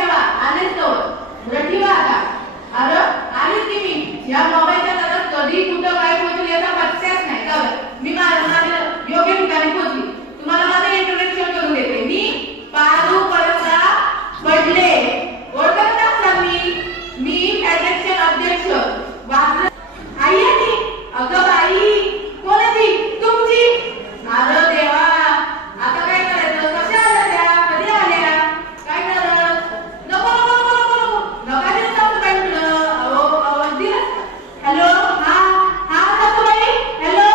ठेवा, आलेच तो बरं ठेवा आता. अरे आलीच की मी या मोबाईलच्या नादात कधी कुठं काय पोहोचली याचा पत्त्याच नाही. का मी माझ्या योग्य ठिकाणी पोहोचली. तुम्हाला माझं इंट्रोडक्शन करून देते. मी पारू परसा पडले, ओळखत असाल मी फेडरेशन अध्यक्ष वाचलं. आई आहे अगं बाई, कोण आहे ती? तुमची? अरे देवा, आता काय करायचं? कशा आल्या त्या? कधी आल्या? काय करत? नको नको नको नको नको नका देत जाऊ काय तुला. आवाज दिला. हॅलो, हा हा सासूबाई. Hello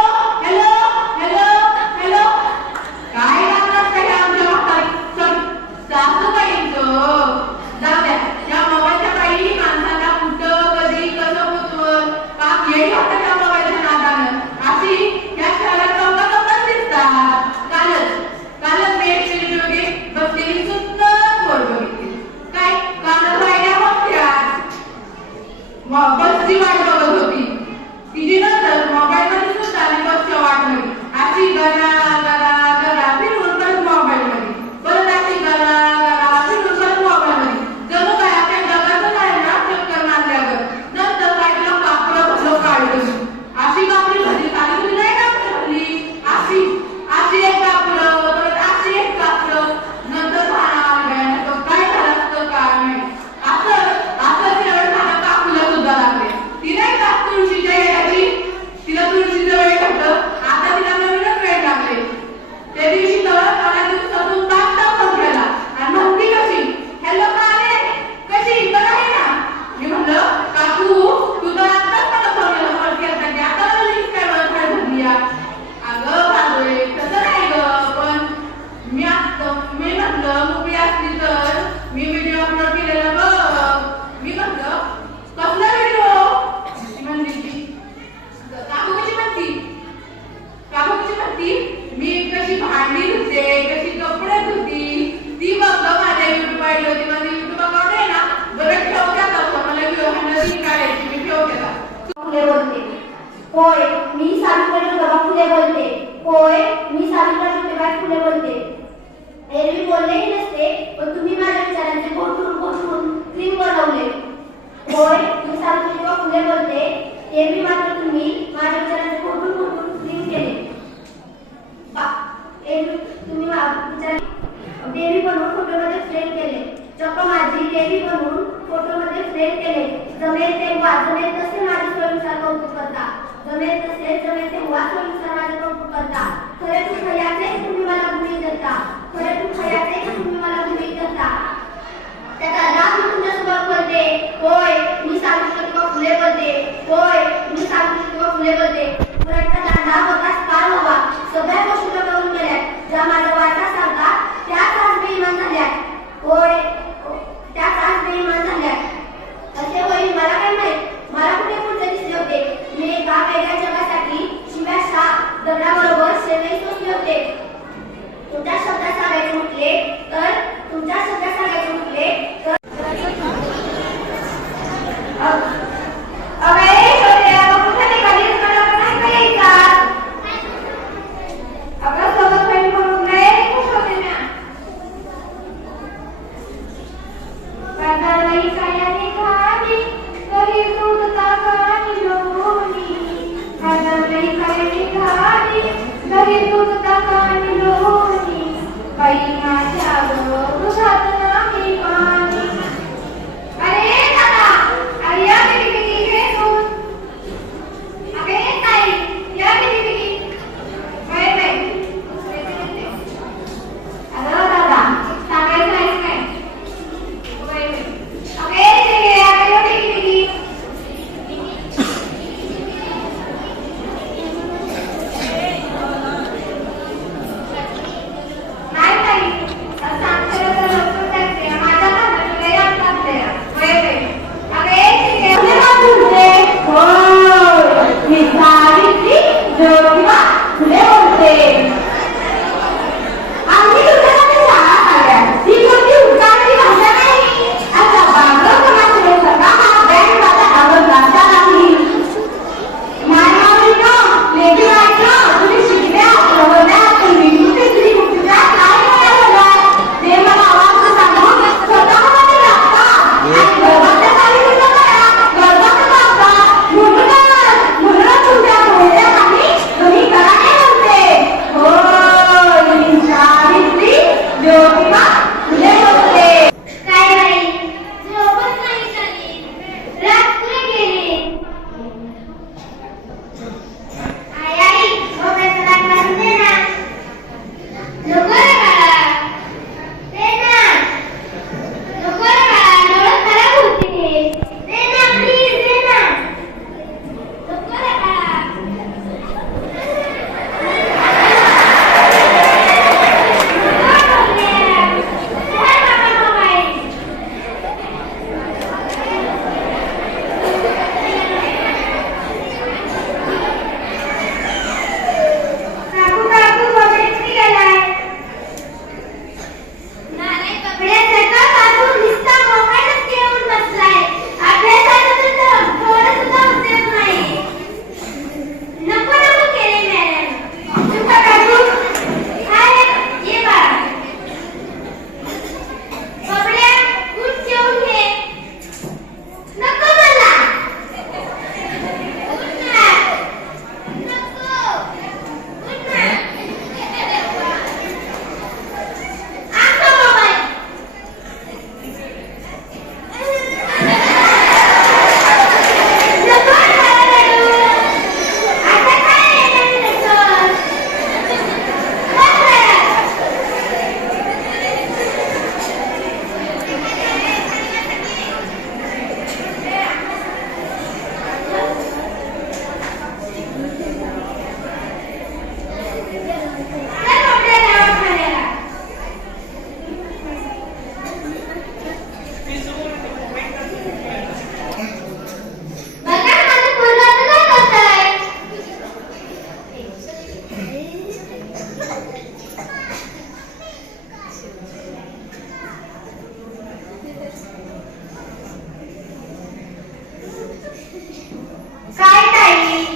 hello hello hello. काय लागणार काय आमच्या म्हातारी सासूबाईंचं? जाऊ द्या, या मोबाईलच्या बाई माणसाला कुठं कधी कसं पोचवल पाक येईल होतं त्या मोबाईलच्या नादानं. अशी या शहरात गप्पा दिसतात. कालच मी एक शिरीमध्ये बसलेली सुंदर पोर बघितली. काय कानात राहिल्या होत्या. बसची वाट बघत होती. तिची नंतर मोबाईलमध्ये सुद्धा आली बसच्या वाटमध्ये. अशी गरा गरा गरा फिरून परत मोबाईलमध्ये, परत अशी गरा गरा फिरून परत मोबाईलमध्ये. जणू काय आपल्या जगाचं काय ना चक्कर मारल्यावर. नंतर काय तिला कापडं भरलं काढलं. अशी कापडी भरली खाली तुम्ही नाही कापडी भरली. अशी एक कापडं, परत अशी एक कापडं. नंतर काय झालं असतं काय नाही. असं शेवट माझ्या काकूला सुद्धा लागले. ती नाही का तुळशीच्या वेळाची, तिला तुळशीचं वेळ होतं. आता तिला नवीनच वेळ लागले. त्या दिवशी मला दिवसातून ताक फोन केला आणि म्हणती कशी, हॅलो काले कशी बरं आहे ना? मी म्हणलं काकू तू तर आताच मला फोन केला की आता मला लिंक काय मला काय भरली या. अगं बाबळे तसं नाही ग, पण मी म्हटलं मोकळी असली तर मी व्हिडिओ अपलोड केलेला बघ. मी म्हटलं कसला व्हिडिओ? काकू कशी म्हणती मी कशी भांडी धुते, कशी कपडे धुती ती बघ माझ्या युट्यूब आयडी होती. माझी युट्यूब अकाउंट आहे ना. बरं ठेवत्या का मला लिंक काढायची, मी ठेवते का? फुले बोलते. होय मी सावित्री ज्योतिबा फुले बोलते. होय मी सावित्री ज्योतिबा फुले बोलते. एरवी बोललेही नसते, पण तुम्ही माझ्या विचारांचे घोटून क्रीम बनवले. होय मी सावित्री ज्योतिबा फुले बोलते. एरवी मात्र तुम्ही माझ्या विचारांचे घोटून क्रीम केले. तुम्ही देवी बनवून फोटोमध्ये फ्रेम केले. चक्क माझी देवी बनवून फोटोमध्ये फ्रेम केले. जमेल तेव्हा जमेल तसे माझे सोयीनुसार कौतुक करता. जमेल तेव्हा सोयीनुसार माझे कौतुक करता. खरे तू खयाचे तुम्ही मला गुणी देता. त्याचा लाभ मी तुमच्यासोबत बोलते. होय मी सावित्री ज्योतिबा फुले बोलते. पुराचा दांडा होताच काल हवा. सगळ्या गोष्टी करून गेल्या ज्या माझ्या वाटा सारखा त्याच आज बेईमान झाल्या. होय त्याच आज बेईमान झाल्या. असे होईल मला काय माहित. मला कुठे पुढचे दिसले होते. मी एका वेगळ्या जगासाठी शिव्या दगडाबरोबर शेवई सोसले होते. तुमच्या शब्दात सांगायचे म्हटले तर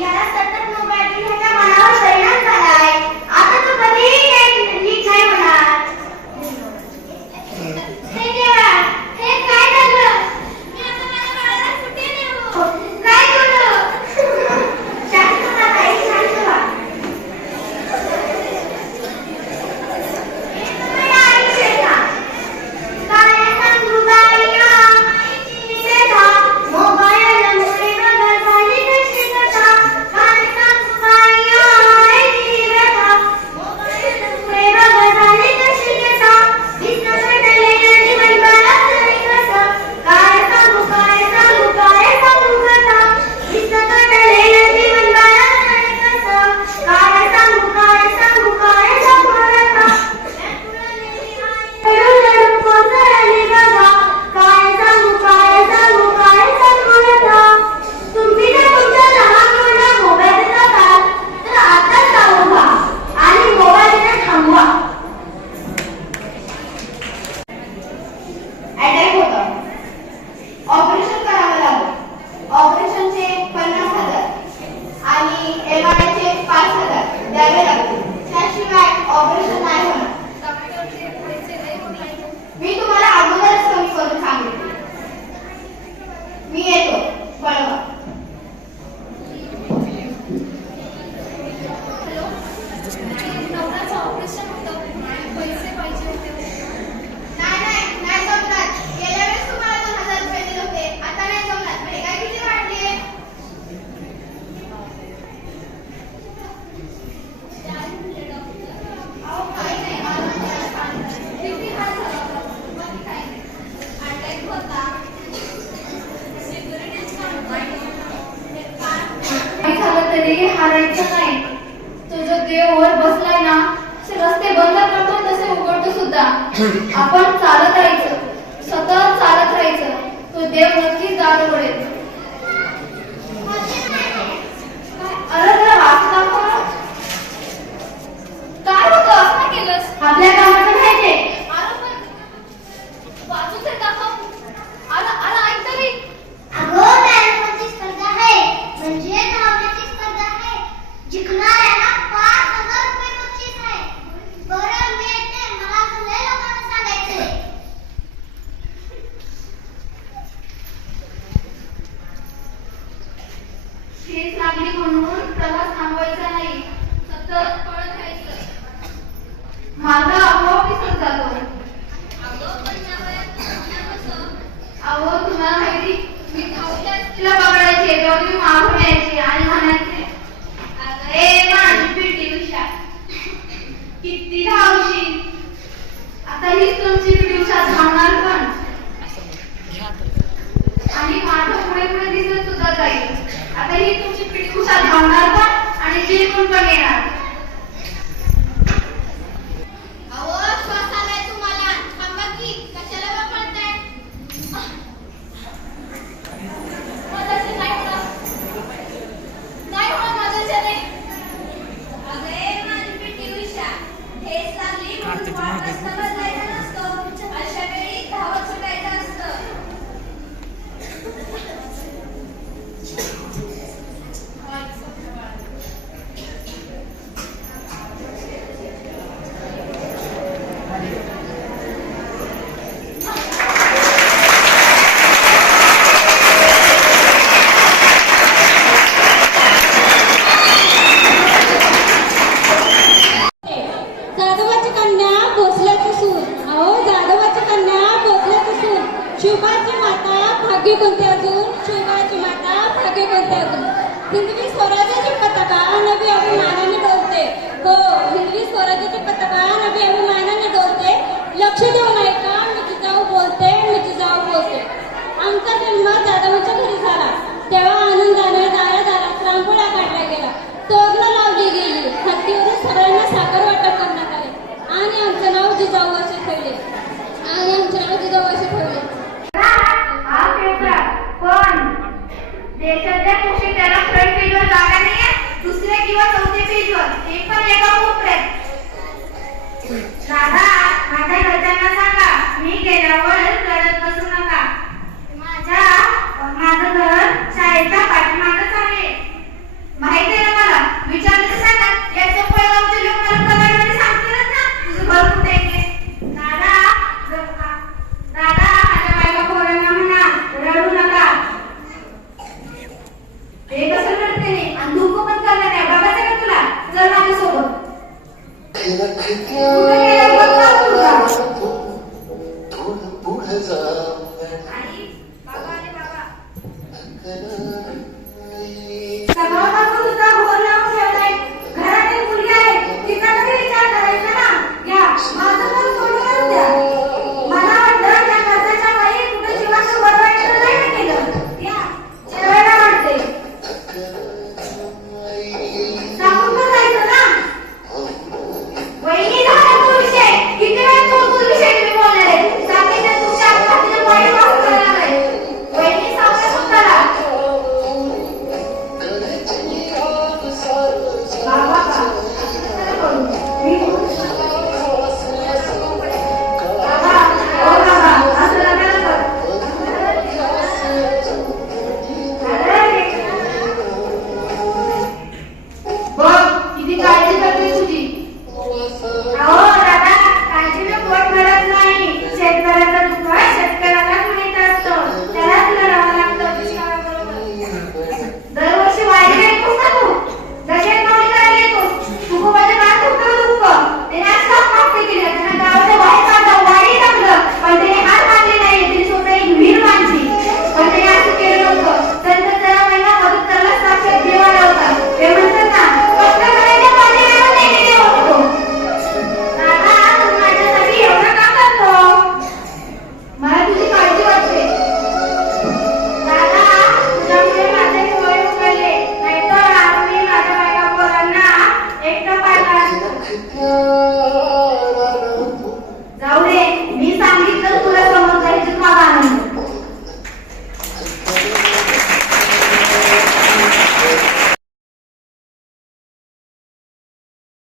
याला सतत मोबाईल ह्याच्या मनावर परिणाम झालाय. आता तो कधीही नीट नाही होणार. हे देवा, हे काय झालं? मी आता माझ्या बाळाला कुठे नेऊ? काय करू? शांत व्हा ताई, शांत व्हा. मला ऐकू का? काय सांगू बाईला? सेधा मोबाईलमुळे बघा झाली कशी कथा. काय सांगू बाईला? सेधा मोबाईलमुळे बघा झाली कशी कथा. दिसतं घडलेलं जीवन बघत नाही कसं. काय सांगू कथा. दिसतं घडलेलं जीवन बघत नाही कसं. काय सांगू कथा. रडून कोसळली बघा. काय सांगू कथा. तुम्ही जर तुमच्या लहान मुलांना मोबाईल देत असाल तर आताच जाऊन व्हा आणि मोबाईल देणं थांबवा. अटॅक होता. ऑपरेशन करावं लागलं. ऑपरेशनचे 50,000 आणि MRIचे 5,000 द्यावे लागतील. त्याशिवाय ऑपरेशन नाही होणार. मी तुम्हाला अगोदरच कमी करून सांगितले. मी येतो, कळवा. नाही जमणार. गेल्या वेळेस तुम्हाला 2,000 रुपये दिले होते. आता नाही जमणार. महागाई किती वाढली आहे? अहो, काही नाही. किती हाल झाला होता. बाकी काही नाही. अटॅक होता. काही झालं तरी हारायचं नाही. तो जो देव वर बसलाय ना, असे रस्ते बंद करतो तसे उघडतो सुद्धा. आपण चालत राहायचं, सतत चालत राहायचं. तो देव नक्कीच दार उघडेल. अरे जरा वाचून दाखव ना. काय होतं असं केलंस? आपल्या कामाचं नाही ते. वाचून तर दाखव. आला ऐक तरी. अगं, मॅरेथॉनची स्पर्धा आहे. म्हणजे धावण्याची स्पर्धा आहे. जिंकणाऱ्याला 5,000 रुपये बक्षीस आहे. बरं, मी येते. मला अजून लय लोकांना सांगायचंय. ठेच लागली म्हणून प्रवास थांबवायचा नाही. सतत पळत राहायचं. मार्ग आपोआप दिसत जातो. अहो, तुम्हाला माहिती, मी धावल्यास तिला पकडायचे, तेव्हा तुम्ही मागून यायचे आणि म्हणायचे, अरे माझी पिटी उषा, किती धावशील. आता हीच तुमची पिटी उषा धावणार पण. आणि माझं पुढे पुढे दिसत सुद्धा जाईल. आता ही तुमची पिटी उषा धावणार पण आणि जिंकून पण येणार. अहो, श्वास आलाय तुम्हाला. थांबा की. कशाला वापरताय? माझ्याशी नाही होणार. नाही होणार माझ्याच्याने. अगे माझी पिटी उषा, ठेच लागली म्हणून वाट रस्ता बदलायचा नसतो. अशा वेळी धावत सुटायचं असतं. जाधवाची कन्या भोसल्याची सून. अहो, जाधवाची कन्या भोसल्याची सून. शिवबाची माता भाग्य कोणते अजून. शिवबाची माता भाग्य कोणते अजून. हिंदवी स्वराज्याची पताका नवी अभिमानाने डोलते. हो, हिंदवी स्वराज्याची पताका नवी अभिमानाने डोलते. लक्ष देऊन ऐका, मी जिजाऊ बोलते. आमचा जन्म जाधवाच्या घरी झाला. तेव्हा आनंदाने दारादारात रांगोळ्या काढल्या गेला. तोरणं लावली गेली. हत्तीवरून सगळ्यांना साखर वाटप करण्यात आले आणि आमचं नाव जिजाऊ असे ठेवले. हा पेपरा पण देशाच्या कुशी त्याला फ्रंट पेजवर जागा नाहीये. दुसऱ्या किंवा चौथ्या पेजवर ते पण एका कोपऱ्यात. दादा, माझ्या घरच्यांना सांगा, मी गेल्यावर रडत बसू नका.